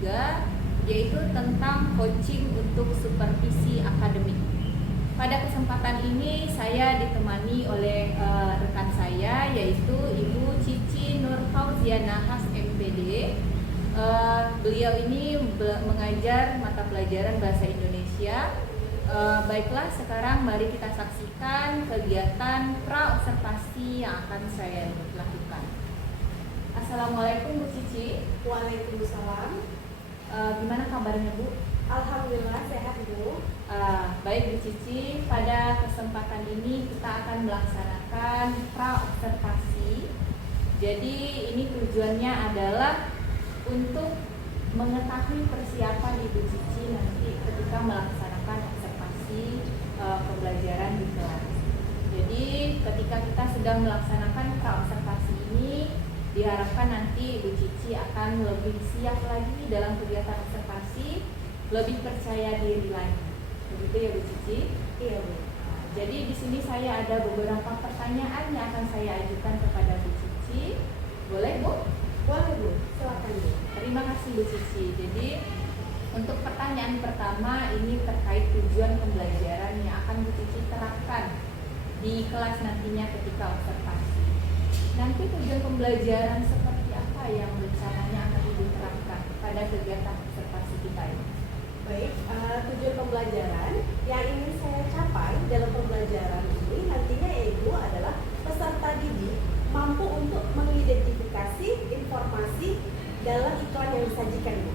ketiga, yaitu tentang coaching untuk supervisi akademik. Pada kesempatan ini saya ditemani oleh rekan saya, yaitu Ibu Cici Nur Fauziana Has MPD. Beliau ini mengajar mata pelajaran Bahasa Indonesia. Baiklah, sekarang mari kita saksikan kegiatan pra-observasi yang akan saya lakukan. Assalamualaikum Bu Cici. Waalaikumsalam. Gimana kabarnya Bu? Alhamdulillah sehat Bu. Baik Bu Cici, pada kesempatan ini kita akan melaksanakan pra-observasi. Jadi ini tujuannya adalah untuk mengetahui persiapan Ibu Cici nanti ketika melaksanakan observasi pembelajaran di kelas. Jadi ketika kita sedang melaksanakan pra-observasi ini, diharapkan nanti Ibu Cici akan lebih siap lagi dalam kegiatan observasi, lebih percaya diri lagi. Begitu ya Bu Cici? Iya Bu. Jadi di sini saya ada beberapa pertanyaan yang akan saya ajukan kepada Bu Cici. Boleh Bu? Boleh Bu, silakan Bu. Terima kasih Bu Cici. Jadi untuk pertanyaan pertama ini terkait tujuan pembelajaran yang akan Bu Cici terapkan di kelas nantinya ketika observasi. Nanti tujuan pembelajaran seperti apa yang rencananya akan Ibu terapkan pada kegiatan observasi kita ini? Baik, tujuan pembelajaran yang ingin saya capai dalam pembelajaran ini nantinya yaitu adalah peserta didik mampu untuk mengidentifikasi informasi dalam iklan yang disajikan Bu.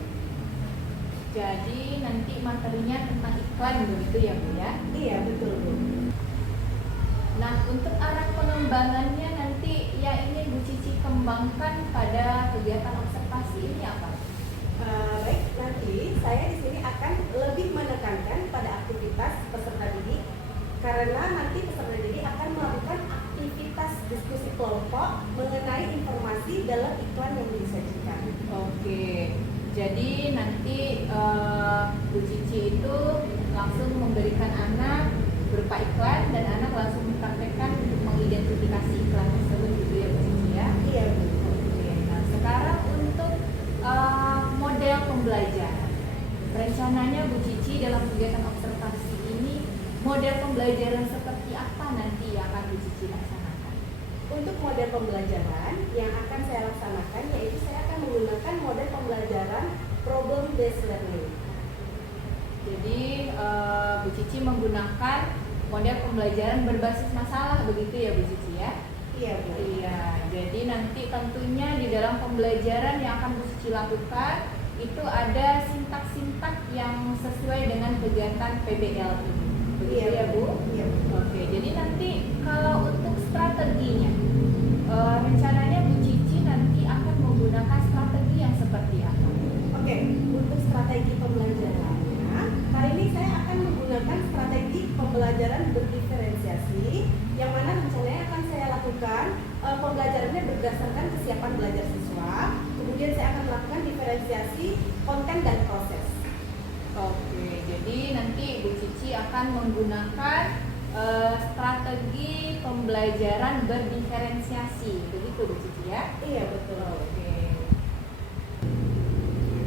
Jadi nanti materinya tentang iklan begitu ya Bu ya? Iya betul Bu. Nah, untuk arah pengembangannya nanti ya ini Bu Cici kembangkan pada kegiatan observasi ini apa? Baik, nanti saya di sini akan lebih menekankan pada aktivitas peserta didik karena nanti peserta didik akan melakukan aktivitas diskusi kelompok mengenai informasi dalam iklan yang disajikan. Oke, jadi nanti Bu Cici itu langsung memberikan anak berupa iklan dan anak langsung mempraktekkan untuk mengidentifikasi iklan tersebut gitu ya Bu Cici ya? Iya Bu. Oke, nah sekarang untuk model pembelajaran. Rencananya Bu Cici dalam kegiatan observasi ini model pembelajaran seperti apa nanti yang akan Bu Cici laksanakan? Untuk model pembelajaran yang akan saya laksanakan yaitu saya akan menggunakan model pembelajaran problem based learning. Jadi Bu Cici menggunakan model pembelajaran berbasis masalah begitu ya Bu Cici ya? Iya Bu. Iya, jadi nanti tentunya di dalam pembelajaran yang akan Bu Cici lakukan itu ada sintak-sintak yang sesuai dengan kegiatan PBL ini. Begitu Iya, ya Bu? Iya Bu. Oke, jadi nanti kalau untuk strateginya, rencananya Bu Cici nanti akan menggunakan strategi yang seperti apa? Oke, untuk strategi pembelajarannya, kali ini saya akan menggunakan strategi pembelajaran berdiferensiasi yang mana rencananya akan saya lakukan pembelajarannya berdasarkan kesiapan belajar siswa. Kemudian saya akan melakukan diferensiasi konten dan proses. Oke, jadi nanti Bu Cici akan menggunakan strategi pembelajaran berdiferensiasi, begitu Bu Cici ya? Iya betul. Oke.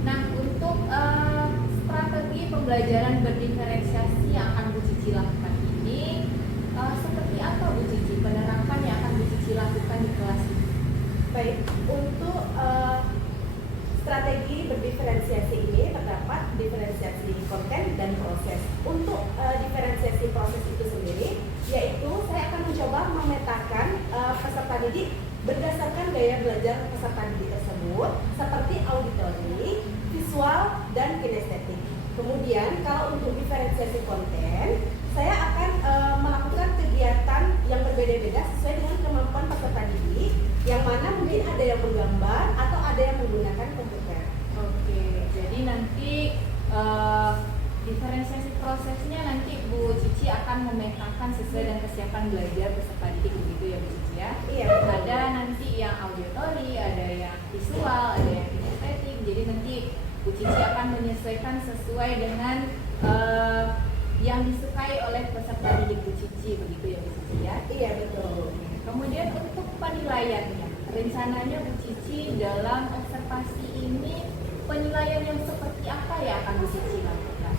Nah, untuk strategi pembelajaran berdiferensiasi yang akan Bu Cici lakukan ini, seperti apa Bu Cici penerapan yang akan Bu Cici lakukan di kelas ini? Baik, untuk strategi berdiferensiasi ini terdapat diferensiasi konten dan proses. Untuk diferensiasi proses itu sendiri, yaitu saya akan mencoba memetakan peserta didik berdasarkan gaya belajar peserta didik tersebut, seperti auditori, visual, dan kinestetik. Kemudian, kalau untuk diferensiasi konten, saya akan melakukan kegiatan yang berbeda-beda sesuai dengan kemampuan peserta didik, yang mana mungkin ada yang menggambar atau ada yang menggunakan komputer. Oke, jadi nanti diferensiasi prosesnya nanti Bu Cici akan memetakan sesuai dengan kesiapan belajar peserta didik begitu ya Bu Cici ya? Iya. Ada nanti yang auditori, ada yang visual, ada yang kinestetik. Jadi nanti Bu Cici akan menyesuaikan sesuai dengan yang disukai oleh peserta didik Bu Cici begitu ya Bu Cici ya? Iya betul. Kemudian untuk penilaiannya, rencananya Bu Cici dalam observasi ini penilaian yang seperti apa ya akan Bu Cici lakukan?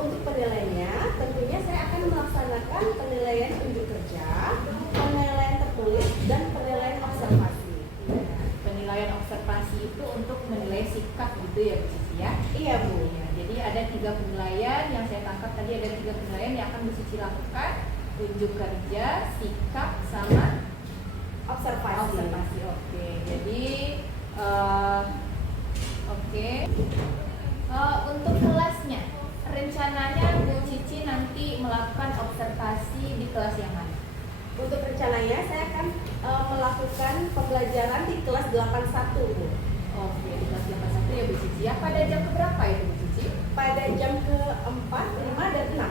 Untuk penilaiannya, tentunya saya akan melaksanakan penilaian unjuk kerja, penilaian tertulis, dan penilaian observasi. Penilaian observasi itu untuk menilai sikap gitu ya Bu Cici ya? Iya Bu. Ya, jadi ada 3 penilaian yang saya tangkap tadi, ada 3 penilaian yang akan Bu Cici lakukan: unjuk kerja, sikap, sama observasi. Oke, jadi untuk kelasnya, rencananya Bu Cici nanti melakukan observasi di kelas yang mana? Untuk rencananya saya akan melakukan pembelajaran di kelas 81 Bu. Oke, di kelas 81 ya Bu Cici ya. Pada jam keberapa itu Bu Cici? Pada jam ke-4, 5, dan 6.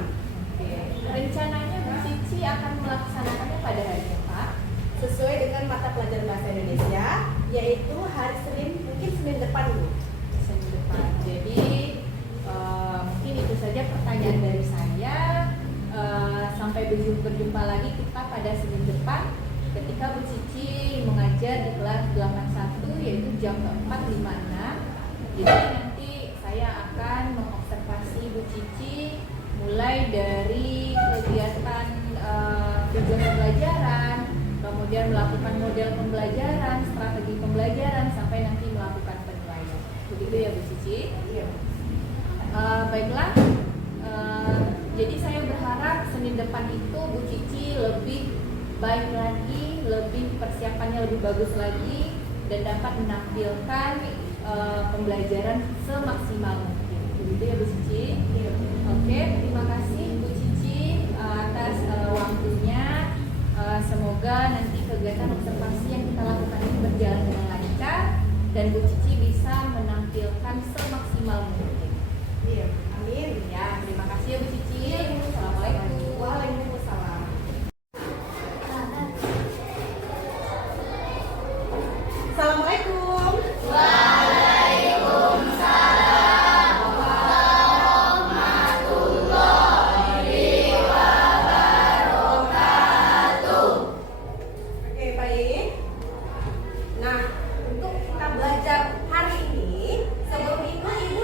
Oke, rencananya Bu Cici akan melaksanakannya pada hari apa? Sesuai dengan mata pelajaran bahasa Indonesia, yaitu hari Senin, mungkin Senin depan Bu. Senin depan. Jadi mungkin itu saja pertanyaan dari saya. Sampai berjumpa lagi kita pada Senin depan ketika Bu Cici mengajar di kelas 81, yaitu jam ke-4, 5, 6. Jadi nanti saya akan mengobservasi Bu Cici mulai dari kegiatan tujuan pembelajaran, kemudian melakukan model pembelajaran, strategi pembelajaran, sampai nanti melakukan penilaian. Begitu ya Bu Cici? Iya. Baiklah, jadi saya berharap Senin depan itu Bu Cici lebih baik lagi, lebih persiapannya lebih bagus lagi, dan dapat menampilkan pembelajaran semaksimal mungkin. Begitu ya Bu Cici? Iya. Oke, terima kasih Bu Cici atas waktunya. Semoga nanti kegiatan observasi yang kita lakukan ini berjalan dengan lancar dan Bu Cici bisa menampilkan semaksimal mungkin. Iya. Amin. Ya, terima kasih ya Bu Cici. Iya, Bu. Assalamualaikum. Waalaikumsalam. Assalamualaikum. Oke, baik. Nah, untuk kita belajar hari ini, sebelum itu Ibu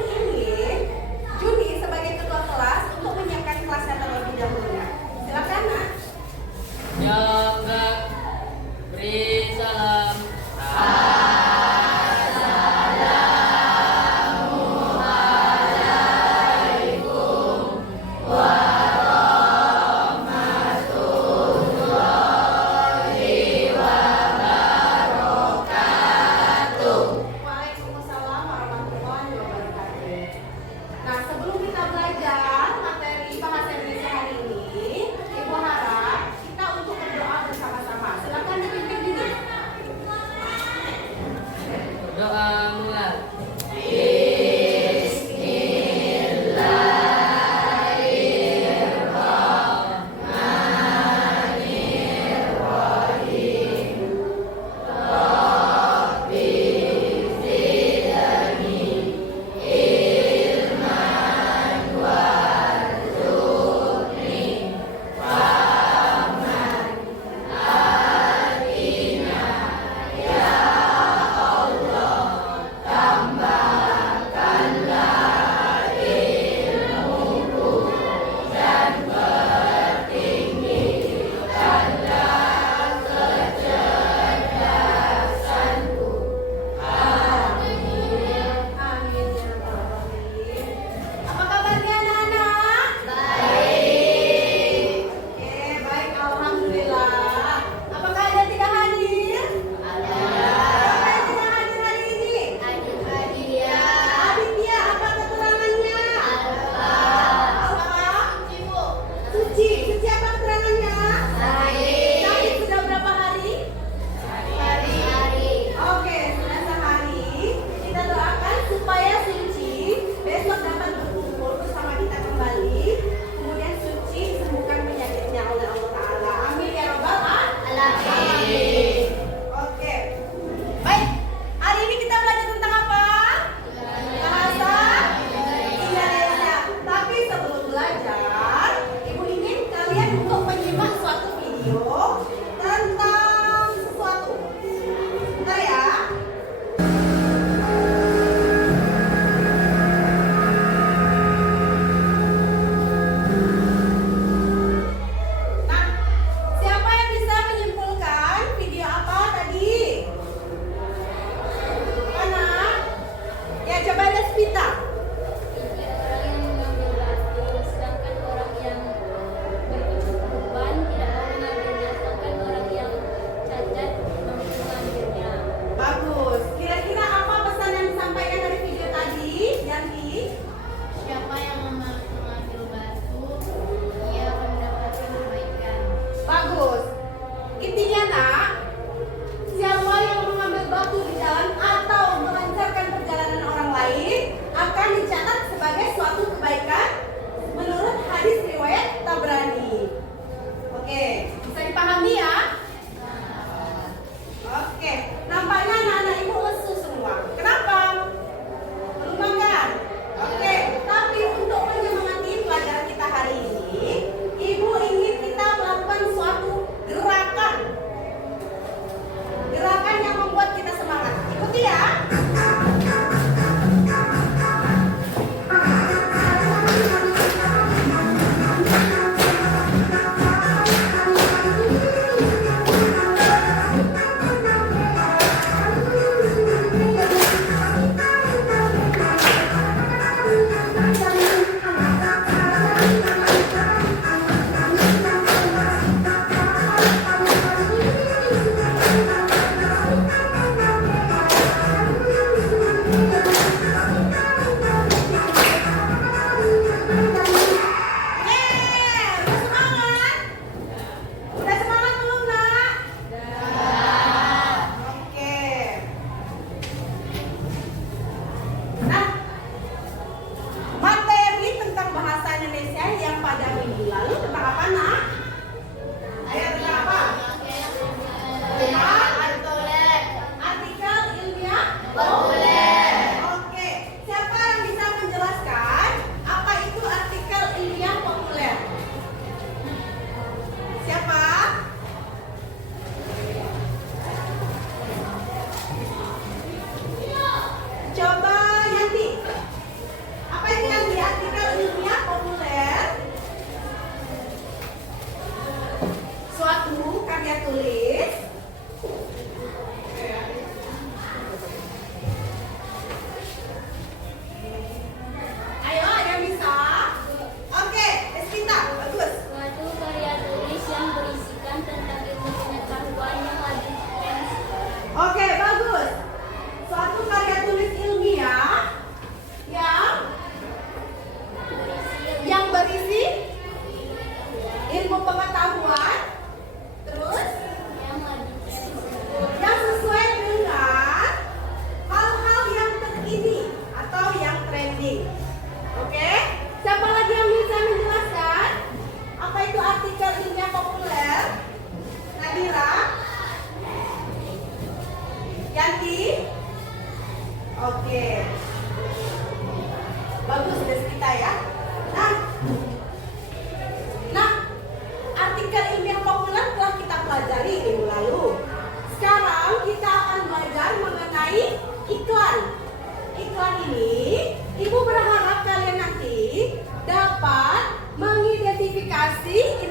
akan dicatat sebagai suatu kebaikan menurut hadis riwayat Tabrani. Oke, bisa dipahami ya? Oke, nampaknya anak-anak ibu lesu semua. Kenapa? Belum makan? Oke, tapi untuk menyemangati pelajaran kita hari ini, ibu ingin kita melakukan suatu gerakan. Gerakan yang membuat kita semangat. Ikuti ya.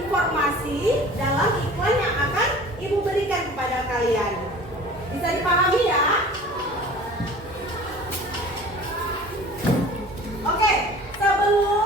Informasi dalam iklan yang akan ibu berikan kepada kalian. Bisa dipahami ya? Oke, sebelum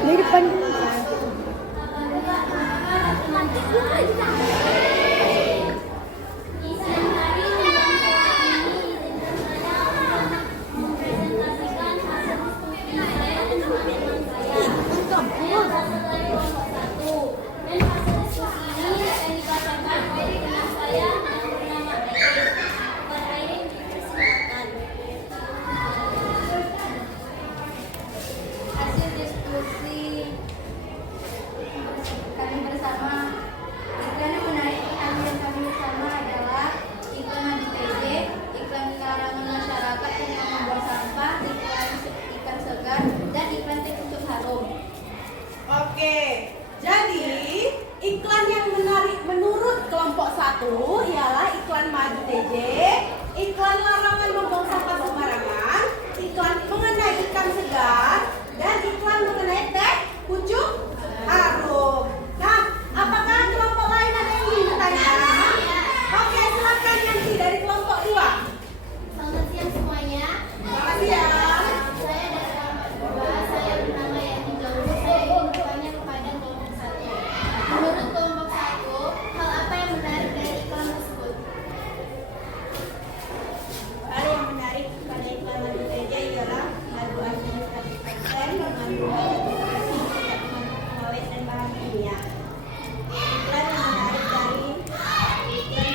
Di depan. Hasil diskusi kami bersama, iklan yang menarik perhatian kami bersama adalah iklan Madu TJ, iklan larangan masyarakat yang membuang sampah, iklan ikan segar, dan iklan teh untuk harum. Oke, jadi iklan yang menarik menurut kelompok 1 ialah iklan Madu TJ, iklan larangan membuang sampah sembarangan, iklan mengenai ikan segar, dan iklan mengenai teh pucuk harum. Nah, apakah kelompok lain ada yang ingin bertanya? Oke, silakan Yanti dari kelompok 2. Selamat siang semuanya. Selamat siang. Saya dari kelompok 2, saya bernama Yanti Jaulu. Saya ingin bertanya kepada kelompok 1. Menurut kelompok 1, hal apa yang menarik dari iklan tersebut? Hal yang menarik pada iklan Madu TJ ialah madu asli 100%, mengandung banyak nutrisi, tidak mengandung pengawet dan bahan kimia. Iklan yang menarik dari iklan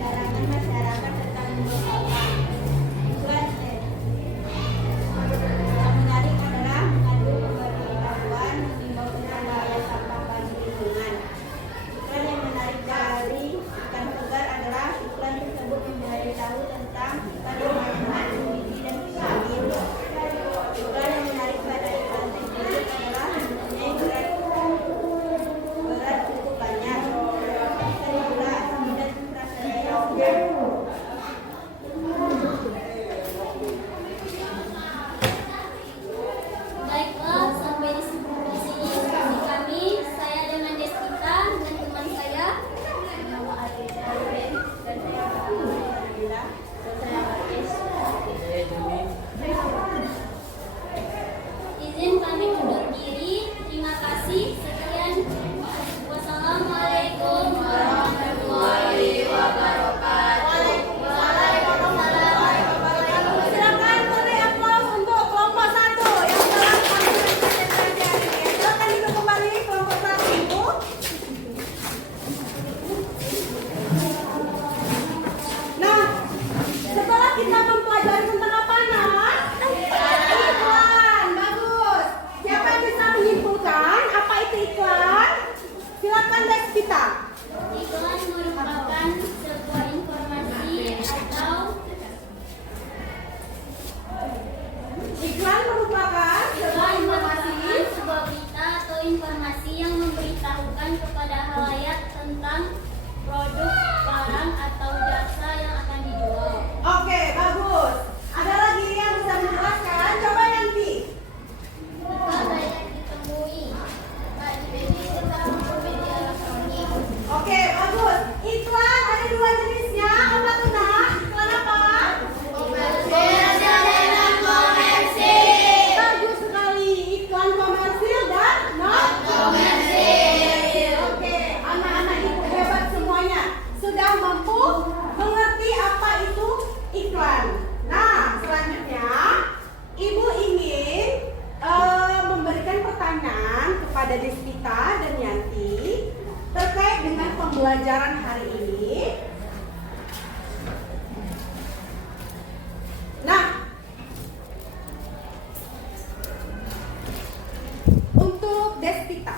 larangan masyarakat tentang membuang sampah. Iklan yang menarik adalah mengandung pemberitahuan mengimbau tentang bahaya sampah bagi lingkungan. Iklan yang menarik dari ikan segar adalah iklan tersebut memberitahu tentang kandungan mengandung gizi dan vitamin. Iklan yang menarik pada iklan tersebut adalah mempunyai berat cukup banyak. Seri gula asam dan rasanya yang sedang. Baiklah, sampai di sini diskusi kami. Saya dengan Despita dan teman saya. Nama Arifin dan saya Alhamdulillah dan saya Markis. Izin kami undur diri. Terima kasih. Sekian. Wassalamualaikum warahmatullahi wabarakatuh. Silakan beri aplaus untuk kelompok 1 yang telah kami pelajari. Silakan duduk kembali kelompok 1. Nah, setelah kita mempelajari tentang apa, Nak? Iklan, bagus. Siapa yang bisa menyimpulkan apa itu iklan? Silakan Despita. Iklan merupakan sebuah informasi atau Iklan merupakan sebuah iklan informasi. merupakan sebuah berita atau informasi yang memberitahukan kepada halayak tentang produk, barang, atau jasa yang akan dijual. Oke, bagus. Ada lagi yang bisa menjelaskan? Coba Yanti. Iklan banyak ditemui baik di media cetak maupun media elektronik. Oke, bagus. Iklan ada 2 jenisnya. Apa tuh, Nak? Iklan apa? Komersil dan komersil. Bagus sekali. Iklan komersil dan non Komersil. Oke, anak-anak ibu hebat semuanya. Sudah mampu mengerti apa itu iklan. Nah, selanjutnya ibu ingin memberikan pertanyaan kepada Despita dan Yanti terkait dengan pembelajaran hari ini. Nah, untuk Despita,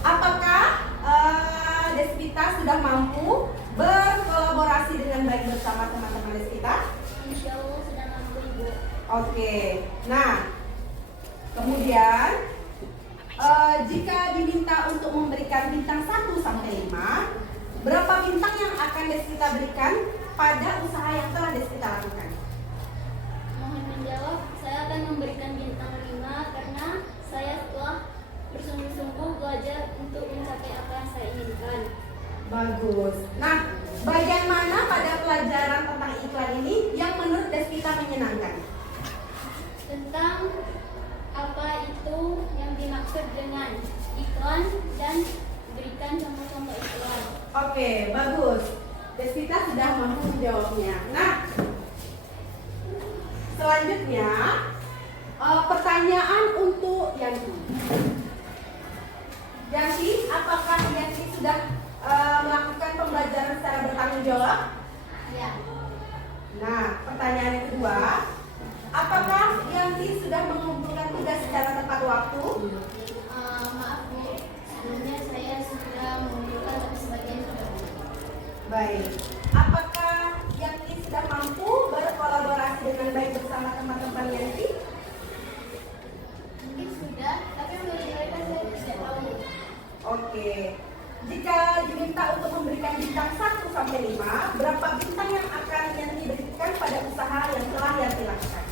apakah Despita sudah mampu berkolaborasi dengan baik bersama teman-teman Despita? Insya Allah sudah mampu Ibu. Oke, nah kemudian jika diminta untuk memberikan bintang 1 sampai 5, berapa bintang yang akan Despita berikan pada usaha yang telah Despita lakukan? Mohon menjawab, saya akan memberikan bintang 5 karena saya telah bersungguh-sungguh belajar untuk mencapai apa yang saya inginkan. Bagus. Nah, bagian mana pada pelajaran tentang iklan ini yang menurut Despita menyenangkan? dengan iklan dan berikan contoh-contoh iklan. Oke, bagus. Desvita sudah mampu menjawabnya. Nah, selanjutnya pertanyaan untuk Yanti. Yanti, apakah Yanti sudah melakukan pembelajaran secara bertanggung jawab? Ya. Nah, pertanyaan yang kedua, apakah Yanti sudah mengumpulkan tugas secara tepat waktu? Maaf Bu, sebelumnya saya sudah mengumpulkan tapi sebagian sudah belum. Baik. Apakah Yanti sudah mampu berkolaborasi dengan baik bersama teman-teman Yanti? Mungkin sudah, tapi menurut mereka saya tidak tahu. Oke. Jika diminta untuk memberikan bintang 1 sampai 5, berapa bintang yang akan Yanti berikan pada usaha yang telah Yanti lakukan?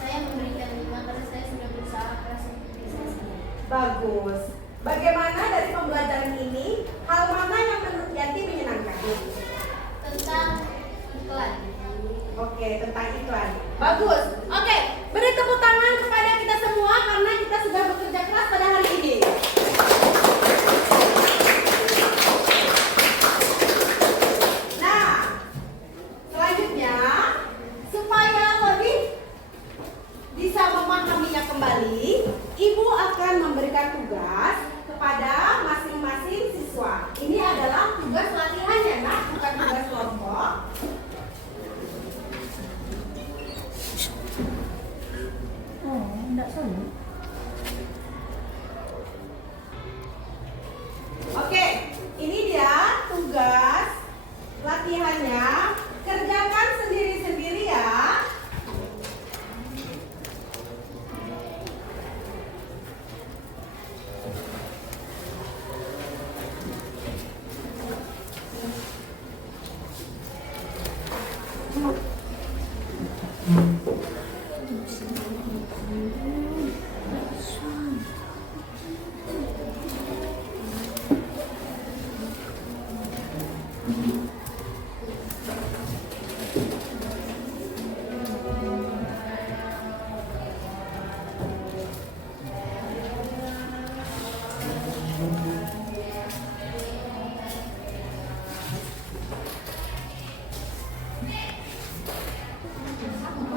Saya memberikan 5 karena saya sudah berusaha keras untuk diri saya sendiri. Bagus. Bagaimana dari pembelajaran ini, hal mana yang menurut Yanti menyenangkan? Tentang iklan. Oke, tentang iklan. Bagus. Oke, beri tepuk tangan kepada kita semua karena kita sudah bekerja keras pada hari ini. Nah, selanjutnya supaya lebih bisa memahaminya kembali, Ibu akan memberikan tugas kepada masing-masing siswa. Ini adalah tugas latihannya, nah, bukan tugas kelompok. Oke, ini dia tugas latihannya. Kerjakan sendiri-sendiri ya.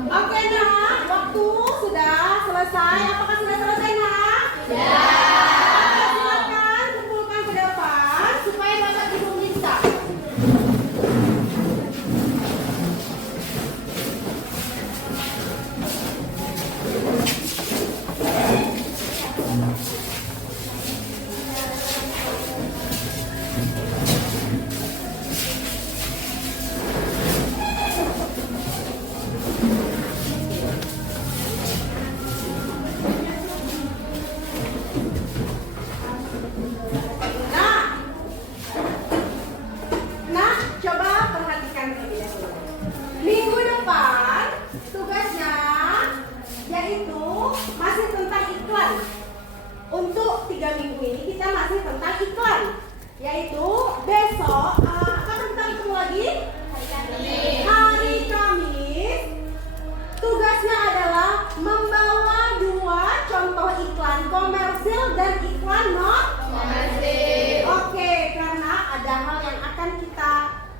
Oke, nah, waktu sudah selesai. Apakah sudah selesai, nah? Ya. Silakan kumpulkan ke depan supaya dapat diperiksa. Nah, coba perhatikan terlebih dahulu. Minggu depan tugasnya yaitu masih tentang iklan. Untuk 3 minggu ini kita masih tentang iklan. Yaitu besok kapan kita ketemu lagi? Hari Kamis. Tugasnya adalah membawa 2 contoh iklan komersil dan iklan non komersil. Oke, karena ada hal yang akan kita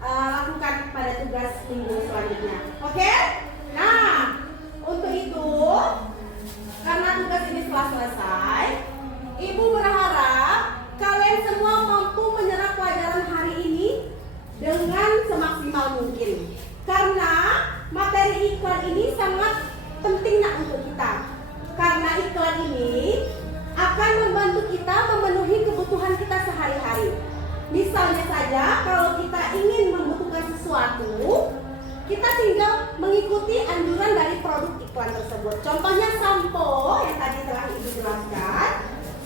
lakukan pada tugas minggu selanjutnya. Oke? Nah, untuk itu karena tugas ini telah selesai, Ibu berharap kalian semua mampu menyerap pelajaran hari ini dengan semaksimal mungkin. Karena materi iklan ini sangat penting untuk kita. Karena iklan ini akan membantu kita memenuhi kebutuhan kita sehari-hari. Misalnya saja kalau kita ingin membutuhkan sesuatu, kita tinggal mengikuti anjuran dari produk iklan tersebut. Contohnya sampo yang tadi telah Ibu jelaskan.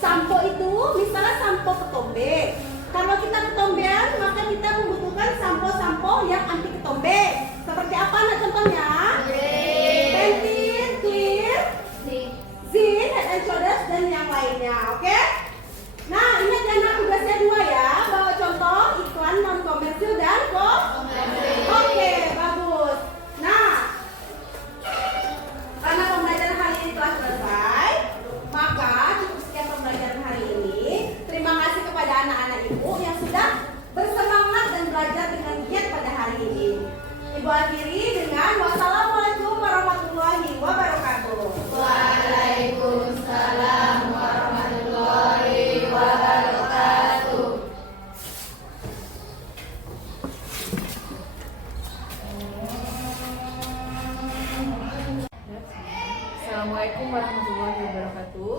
Sampo itu misalnya sampo ketombe. Kalau kita ketombean, maka kita membutuhkan sampo-sampo yang anti ketombe. Seperti apa nah contohnya? Bentin, Clear, Zin, Head and Shoulders, dan yang lainnya. Oke? Nah, ingat ya, nah, tugasnya 2 ya. Bawa contoh iklan non komersil dan komersil. Oke, bagus. Nah, Assalamualaikum warahmatullahi wabarakatuh.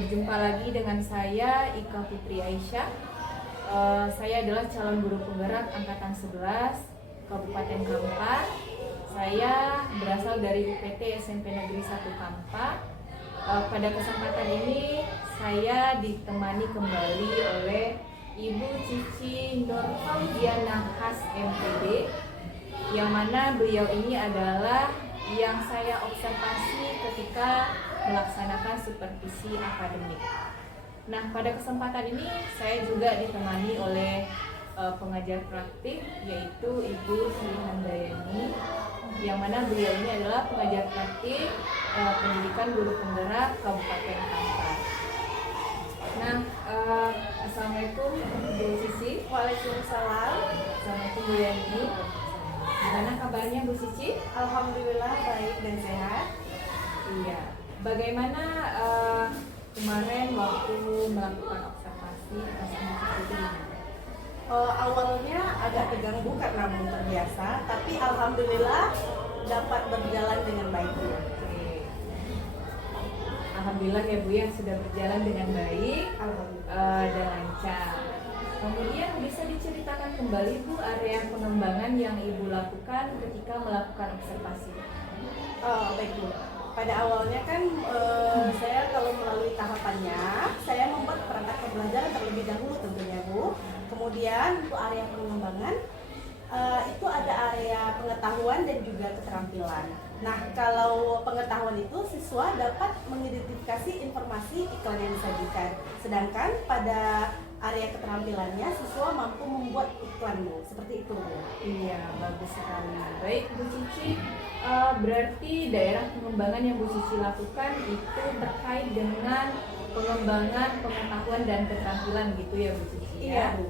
Berjumpa lagi dengan saya Ika Putri Aisyah. Saya adalah calon guru penggerak angkatan 11 Kabupaten Kampar. Saya berasal dari UPT SMP Negeri 1 Kampar. Pada kesempatan ini saya ditemani kembali oleh Ibu Cici Nur Fauziana Has MPD, yang mana beliau ini adalah yang saya observasi ketika melaksanakan supervisi akademik. Nah, pada kesempatan ini saya juga ditemani oleh pengajar praktik, yaitu Ibu Sri Handayani, yang mana beliau ini adalah pengajar praktik pendidikan guru penggerak Kabupaten Kampar. Nah, Assalamualaikum Bu Cici. Waalaikumsalam. Assalamualaikum Bu Yani. Gimana kabarnya Bu Cici? Alhamdulillah baik dan sehat. Iya. Bagaimana kemarin waktu melakukan observasi rasanya seperti ini? Awalnya agak terganggu karena belum terbiasa, tapi alhamdulillah dapat berjalan dengan baik. Oke. Alhamdulillah ya Bu ya, sudah berjalan dengan baik dan lancar. Kemudian bisa diceritakan kembali Bu area pengembangan yang Ibu lakukan ketika melakukan observasi? Baik Bu. Pada awalnya kan saya kalau melalui tahapannya, saya membuat perangkat pembelajaran terlebih dahulu tentunya Bu. Kemudian untuk area pengembangan itu ada area pengetahuan dan juga keterampilan. Nah, kalau pengetahuan itu siswa dapat mengidentifikasi informasi iklan yang disajikan. Sedangkan pada area keterampilannya siswa mampu membuat iklan Bu. Seperti itu Bu. Iya, bagus sekali. Baik Bu Cici, berarti daerah pengembangan yang Bu Cici lakukan itu terkait dengan pengembangan pengetahuan dan keterampilan gitu ya Bu Cici ya? Iya Bu.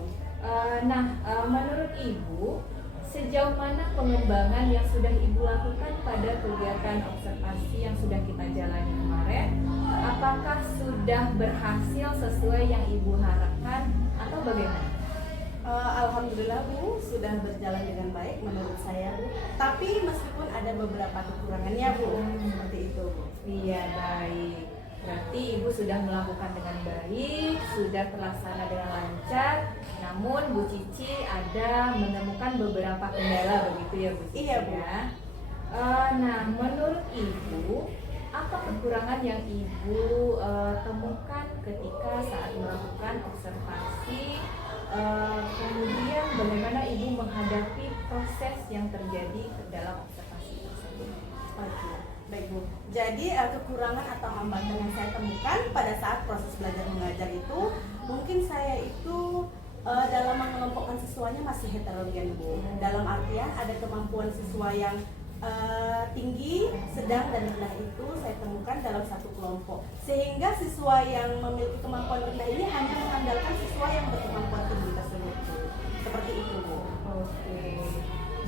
Menurut Ibu, sejauh mana pengembangan yang sudah Ibu lakukan pada kegiatan observasi yang sudah kita jalani kemarin? Apakah sudah berhasil sesuai yang Ibu harapkan atau bagaimana? Alhamdulillah Bu, sudah berjalan dengan baik menurut saya Bu. Tapi meskipun ada beberapa kekurangannya Bu, seperti itu Bu. Iya, baik. Berarti Ibu sudah melakukan dengan baik, sudah terlaksana dengan lancar. Namun Bu Cici ada menemukan beberapa kendala begitu ya Bu Cici? Iya Bu. Ya? Nah, menurut Ibu, apa kekurangan yang Ibu temukan ketika saat melakukan observasi? Kemudian bagaimana Ibu menghadapi proses yang terjadi dalam observasi tersebut? Oke, baik Bu. Jadi kekurangan atau hambatan yang saya temukan pada saat proses belajar mengajar itu, mungkin saya itu dalam mengelompokkan siswanya masih heterogen Bu. Dalam artian ada kemampuan siswa yang tinggi, sedang dan rendah itu saya temukan dalam satu kelompok. Sehingga siswa yang memiliki kemampuan rendah ini hanya mengandalkan siswa yang berkemampuan tinggi tersebut Bu. Seperti itu Bu. Oke.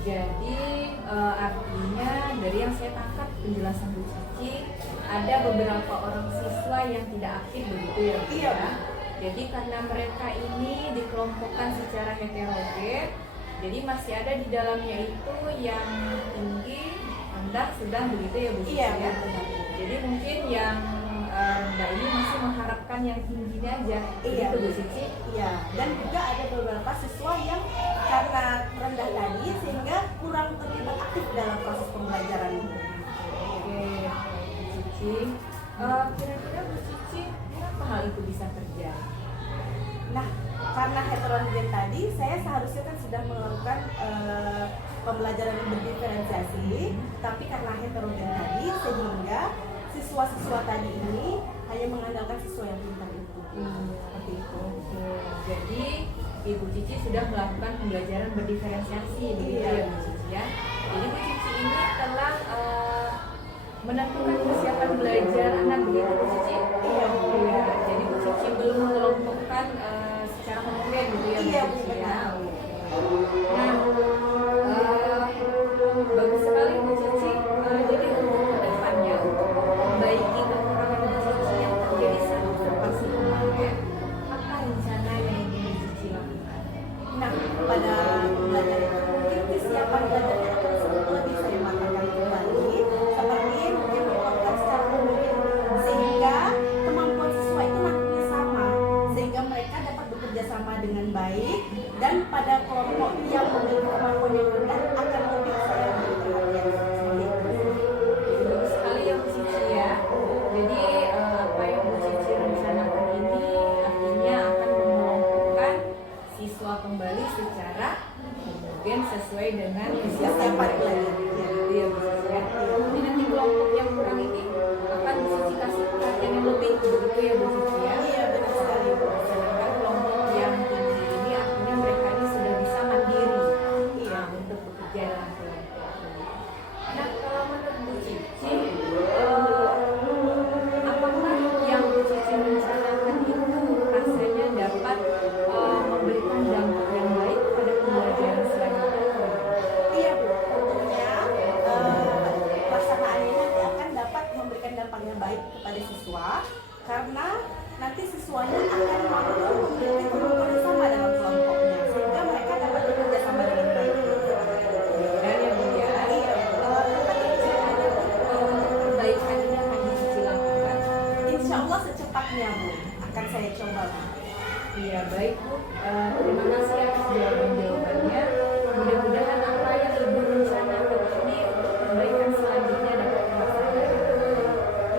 Jadi artinya dari yang saya tangkap penjelasan Bu Cici, ada beberapa orang siswa yang tidak aktif begitu ya Bu? Iya Bu. Jadi karena mereka ini dikelompokkan secara heterogen, jadi masih ada di dalamnya itu yang tinggi, rendah, sedang begitu ya Bu Cici? Iya Ya? benar. Jadi mungkin yang rendah ini masih mengharapkan yang tingginya aja, Iya begitu Bu Cici? Iya, dan juga ada beberapa siswa yang karena rendah tadi sehingga kurang terlibat aktif dalam proses pembelajaran itu. Oke, Bu Cici. Kira-kira Bu Cici, kenapa hal itu bisa terjadi? Nah, karena heterogen tadi, saya seharusnya kan sudah melakukan pembelajaran yang berdiferensiasi, tapi karena heterogen tadi sehingga siswa-siswa tadi ini hanya mengandalkan siswa yang pintar itu. Seperti itu. Jadi Ibu Cici sudah melakukan pembelajaran berdiferensiasi begitu Iya. ya Bu Cici ya. Jadi Bu Cici ini telah menentukan kesiapan belajar anak begitu Bu Cici. Iya. Iya. Jadi Bu Cici belum mengelompokkan secara homogen gitu ya Bu Iya, Cici ya. benar. Nah, bagus sekali Bu Cici. Jadi untuk kedepannya untuk memperbaiki kekurangan Bu Cici yang terjadi saat observasi kemarin, apa rencana yang ingin Bu Cici lakukan? Nah, pada belajar itu mungkin kesiapan belajarnya akan lebih saya matangkan kembali. dampaknya Bu? Akan saya coba Bu. Iya baik Bu, terima kasih atas jawabannya. Mudah-mudahan apa yang Ibu rencanakan ini untuk perbaikan selanjutnya dapat terlaksana.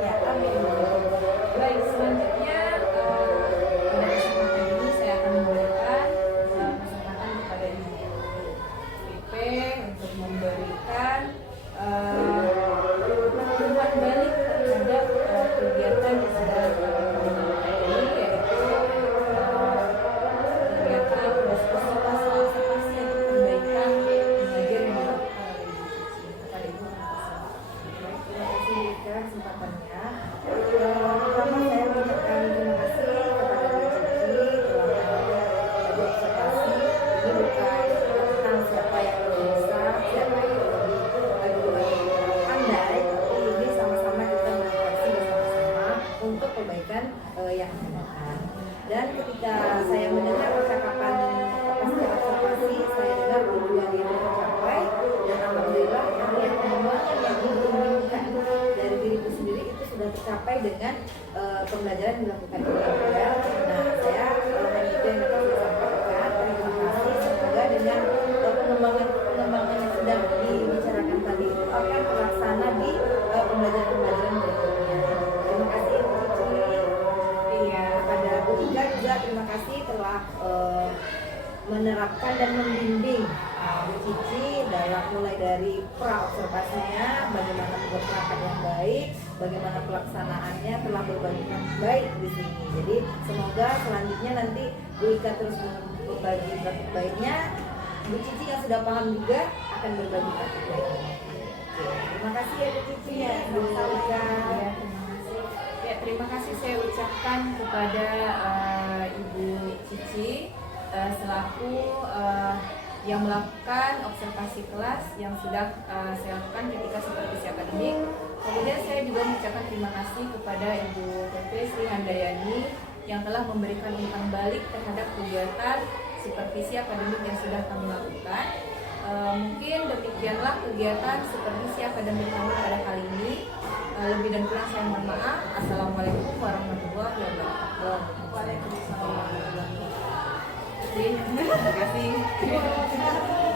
Ya, amin Bu. Baik, selanjutnya pada kesempatan ini saya akan memberikan kesempatan kepada Ibu PP untuk memberikan umpan balik terhadap kegiatan yang sudah dilakukan ini, yaitu kegiatan diskusi observasi untuk perbaikan mengajar yang dilakukan oleh Ibu Cici. Kepada Ibu, Baik, terima kasih Rika kesempatannya. Pertama saya mengucapkan terima kasih kepada Bu Cici telah tadi observasi. Ini bukan tentang siapa yang lebih besar, siapa yang lebih pandai, tapi ini sama-sama kita merefleksi bersama-sama untuk perbaikan yang akan datang. Dan ketika saya mendengar percakapan pasca observasi, saya dengar tujuan itu tercapai dan alhamdulillah karya pengembangan yang diinginkan dari diriku sendiri itu sudah tercapai dengan pembelajaran yang dilakukan ini ya. Nah, saya hanya itu yang dapat saya sampaikan. Terima kasih. Semoga dengan pengembangan yang sedang dibicarakan tadi itu akan terlaksana di pembelajaran berikutnya. Terima kasih Bu Cici. Iya, pada Bu Ika juga terima kasih telah menerapkan dan membimbing Bu Cici dalam mulai dari pra-observasinya, bagaimana membuat perangkat yang baik, bagaimana pelaksanaannya telah berbagi baik di sini. Jadi semoga selanjutnya nanti Bu Ika terus berbagi praktik baiknya, Bu Cici yang sudah paham juga akan berbagi praktik baiknya. Oke, terima kasih ya Bu Cici ya, Bu Ika. ya, terima kasih. Ya, terima kasih saya ucapkan kepada Ibu Cici selaku yang melakukan observasi kelas yang sudah saya lakukan ketika supervisi akademik. Kemudian saya juga mengucapkan terima kasih kepada Ibu PP Sri Handayani yang telah memberikan umpan balik terhadap kegiatan supervisi akademik yang sudah kami lakukan. Mungkin demikianlah kegiatan supervisi akademik kami pada kali ini. Lebih dan kurang saya mohon maaf. Assalamualaikum warahmatullahi wabarakatuh. Waalaikumsalam warahmatullahi wabarakatuh. Terima kasih.